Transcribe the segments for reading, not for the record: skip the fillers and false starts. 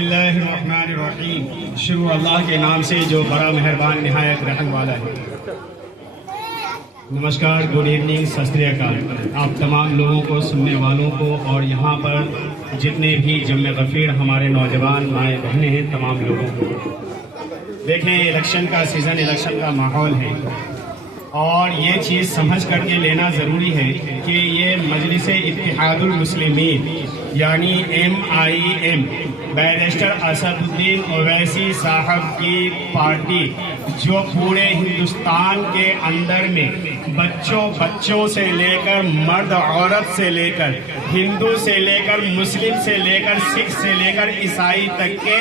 بسم اللہ الرحمن الرحیم. شروع اللہ کے نام سے جو بڑا مہربان نہایت رحم والا ہے. نمسکار، گڈ ایوننگ، ست سری اکال. آپ تمام لوگوں کو، سننے والوں کو، اور یہاں پر جتنے بھی جمع غفیر ہمارے نوجوان مائیں بہنیں ہیں، تمام لوگوں کو. دیکھیں، الیکشن کا سیزن، الیکشن کا ماحول ہے، اور یہ چیز سمجھ کر کے لینا ضروری ہے کہ یہ مجلس اتحاد المسلمین یعنی MIM بیرسٹر اسد الدین اویسی صاحب کی پارٹی، جو پورے ہندوستان کے اندر میں بچوں سے لے کر مرد عورت سے لے کر ہندو سے لے کر مسلم سے لے کر سکھ سے لے کر عیسائی تک کے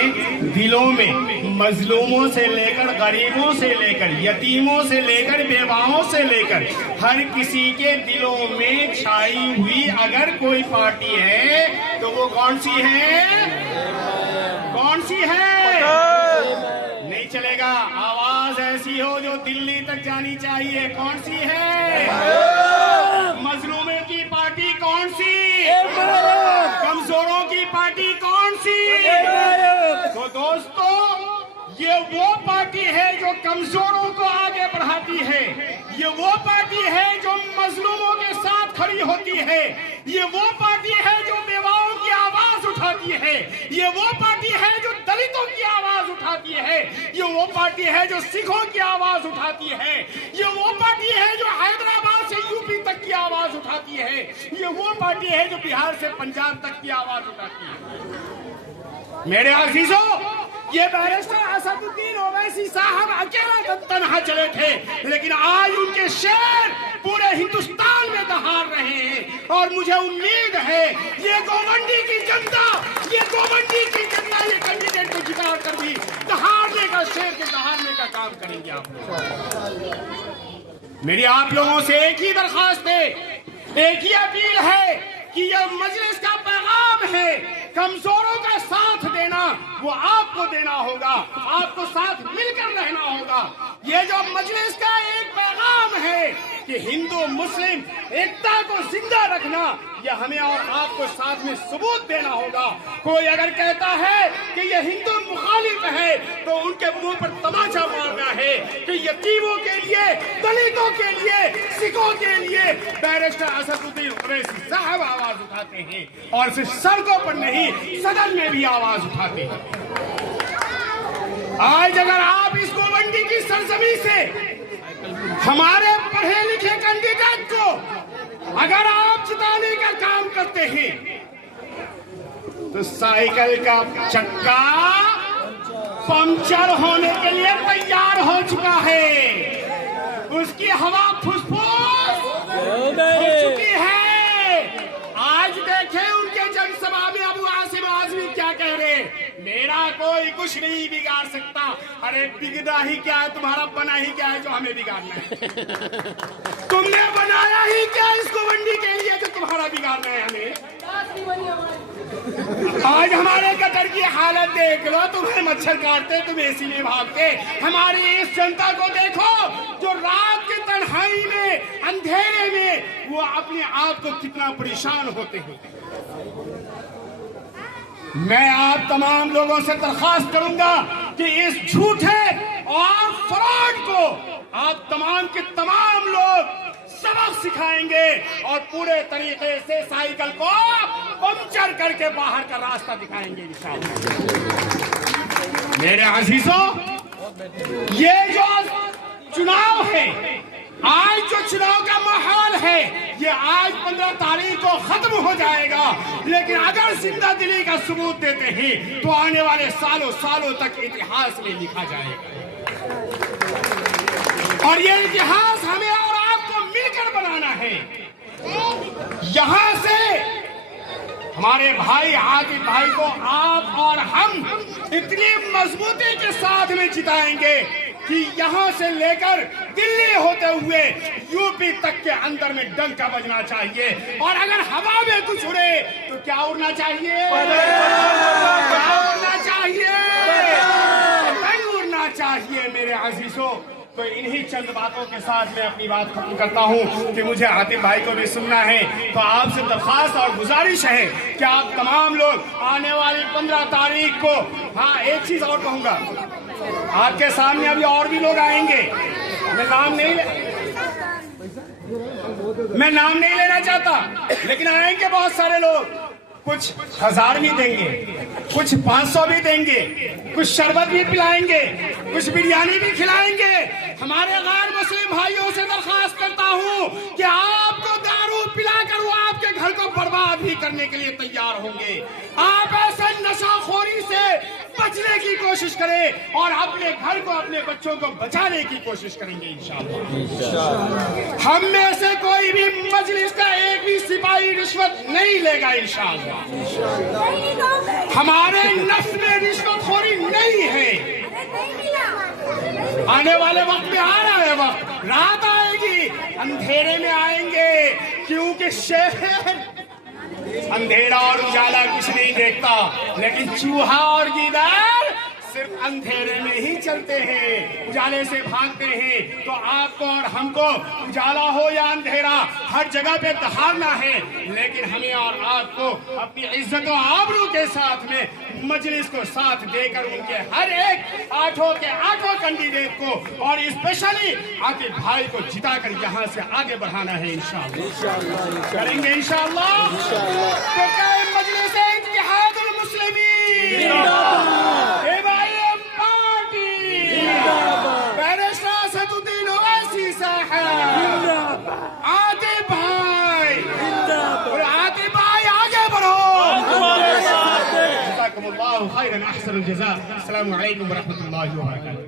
دلوں میں، مظلوموں سے لے کر غریبوں سے لے کر یتیموں سے لے کر بیواؤں سے لے کر ہر کسی کے دلوں میں چھائی ہوئی اگر کوئی پارٹی ہے تو وہ کون سی ہے؟ کون سی ہے؟ نہیں چلے گا. آواز ایسی ہو جو دلی تک جانی چاہیے. کون سی ہے؟ مظلوموں کی پارٹی کون سی؟ کمزوروں کی پارٹی کون سی؟ تو دوستو، یہ وہ پارٹی ہے جو کمزوروں کو آگے بڑھاتی ہے. یہ وہ پارٹی ہے جو مظلوموں کے ساتھ کھڑی ہوتی ہے. یہ وہ پارٹی ہے جو بیواؤں کی آواز اٹھاتی ہے. یہ وہ پارٹی ہے جو دلتوں کی آواز اٹھاتی ہے. یہ وہ پارٹی ہے جو سکھوں کی آواز اٹھاتی ہے. یہ وہ پارٹی ہے جو حیدرآباد سے UP تک کی آواز اٹھاتی ہے. یہ وہ پارٹی ہے جو بہار سے پنجاب تک کی آواز اٹھاتی ہے. میرے عزیزوں، یہ بیرسٹر اسد الدین اویسی صاحب اکیلا تنہا چلے تھے، لیکن آج ان کے شعر پورے ہندوستان میں دہار رہے ہیں. اور مجھے امید ہے یہ گوونڈی کی جنتا یہ کینڈیڈیٹ کو جتا کر بھی دہاڑنے کا، شعر کے دہاڑنے کا کام کریں گے. میری آپ لوگوں سے ایک ہی درخواست ہے، ایک ہی اپیل ہے کہ یہ مجلس کا پیغام ہے. کمزوروں کا ساتھ دینا وہ آپ کو دینا ہوگا، آپ کو ساتھ مل کر رہنا ہوگا. یہ جو مجلس کا ایک پیغام ہے کہ ہندو مسلم ایکتا کو زندہ رکھنا، یہ ہمیں اور آپ کو ساتھ میں ثبوت دینا ہوگا. کوئی اگر کہتا ہے کہ یہ ہندو مخالف ہے تو ان کے منہ پر تماچا مارنا ہے کہ یتیموں کے لیے، دلتوں کے لیے، سکھوں کے لیے بیرسٹر اسد الدین اویسی صاحب آواز اٹھاتے ہیں، اور صرف سڑکوں پر نہیں، صدر میں بھی آواز اٹھاتے ہیں. آج اگر آپ اس گوونڈی کی سرزمین سے ہمارے پڑھے لکھے کینڈیڈیٹ کو اگر آپ جتانے کا کام کرتے ہیں تو سائیکل کا چکا پنچر ہونے کے لیے تیار ہو چکا ہے. اس کی ہوا پھسپھوس ہو چکی ہے. آج دیکھیں ان کے جن سبھا میں ابو عاصم اعظمی کیا کہہ رہے ہیں، میرا کوئی کچھ نہیں بگاڑ سکتا. ارے بگڑا ہی کیا ہے، تمہارا بنا ہی کیا ہے جو ہمیں بگاڑنا ہے؟ تم نے بنایا ہی کیا اس گوونڈی کے لیے جو تمہارا بگاڑنا ہے ہمیں؟ آج ہمارے گٹر کی حالت دیکھ لو، تمہیں مچھر کاٹتے، تم AC میں بھاگتے. ہماری اس جنتا کو دیکھو جو رات کی تنہائی میں، اندھیرے میں وہ اپنے آپ کو کتنا پریشان ہوتے ہیں. میں آپ تمام لوگوں سے درخواست کروں گا کہ اس جھوٹے اور فراڈ کو آپ تمام کے تمام لوگ سبق سکھائیں گے اور پورے طریقے سے سائیکل کو پنچر کر کے باہر کا راستہ دکھائیں گے انشاءاللہ. میرے عزیزوں، یہ جو چناؤ ہے، آج جو چناؤ کا ماحول ہے، یہ آج 15 تاریخ کو ختم ہو جائے گا، لیکن اگر زندہ دلی کا ثبوت دیتے ہیں تو آنے والے سالوں تک اتہاس میں لکھا جائے گا. اور یہ اتہاس ہمیں اور آپ کو مل کر بنانا ہے. یہاں سے ہمارے بھائی عاطف بھائی کو آپ اور ہم اتنی مضبوطی کے ساتھ میں جتائیں گے کہ یہاں سے لے کر دلی ہوتے ہوئے UP تک کے اندر میں ڈنکا بجنا چاہیے. اور اگر ہوا میں کچھ اڑے تو کیا اڑنا چاہیے؟ کیا اڑنا چاہیے؟ ڈنگ اڑنا چاہیے. میرے عزیزوں، تو انہی چند باتوں کے ساتھ میں اپنی بات ختم کرتا ہوں کہ مجھے عاطف بھائی کو بھی سننا ہے. تو آپ سے درخواست اور گزارش ہے کہ آپ تمام لوگ آنے والی 15 تاریخ کو, ہاں ایک چیز اور کہوں گا, آپ کے سامنے ابھی اور بھی لوگ آئیں گے, میں نام نہیں لینا چاہتا, لیکن آئیں گے بہت سارے لوگ. کچھ 1000 بھی دیں گے, کچھ 500 بھی دیں گے, کچھ شربت بھی پلائیں گے, کچھ بریانی بھی کھلائیں گے. ہمارے غیر مسلم بھائیوں سے درخواست کرتا ہوں کہ آپ کو دارو پلا کر وہ آپ کے گھر کو برباد بھی کرنے کے لیے تیار ہوں گے. آپ ایسے نشہ خوری سے بچنے کی کوشش کریں اور اپنے گھر کو, اپنے بچوں کو بچانے کی کوشش کریں گے انشاءاللہ. ہم میں سے کوئی بھی مجلس کا ایک بھی سپاہی رشوت نہیں لے گا انشاءاللہ. ہمارے نفس میں رشوت خوری نہیں ہے. آنے والے وقت میں آ رہا ہے وقت, رات آئے گی, اندھیرے میں آئیں گے, کیونکہ شہر اندھیرا اور اجالا کچھ نہیں دیکھتا, لیکن چوہا اور گیدڑ صرف اندھیرے میں ہی چلتے ہیں, اجالے سے بھاگتے ہیں. تو آپ کو اور ہم کو اجالا ہو یا اندھیرا ہر جگہ پہ دہاڑنا ہے, لیکن ہمیں اور آپ کو اپنی عزت و آبرو کے ساتھ میں مجلس کو ساتھ دے کر ان کے ہر ایک 8 کینڈیڈیٹ کو اور اسپیشلی عاطف بھائی کو جتا کر یہاں سے آگے بڑھانا ہے انشاءاللہ. کریں گے انشاءاللہ. تو قائم مجلس اتحاد المسلمین, عاطف بھائی آگے بڑھو. جزاکم اللہ خیرا احسن الجزاء. السلام علیکم ورحمۃ اللہ وبرکاتہ.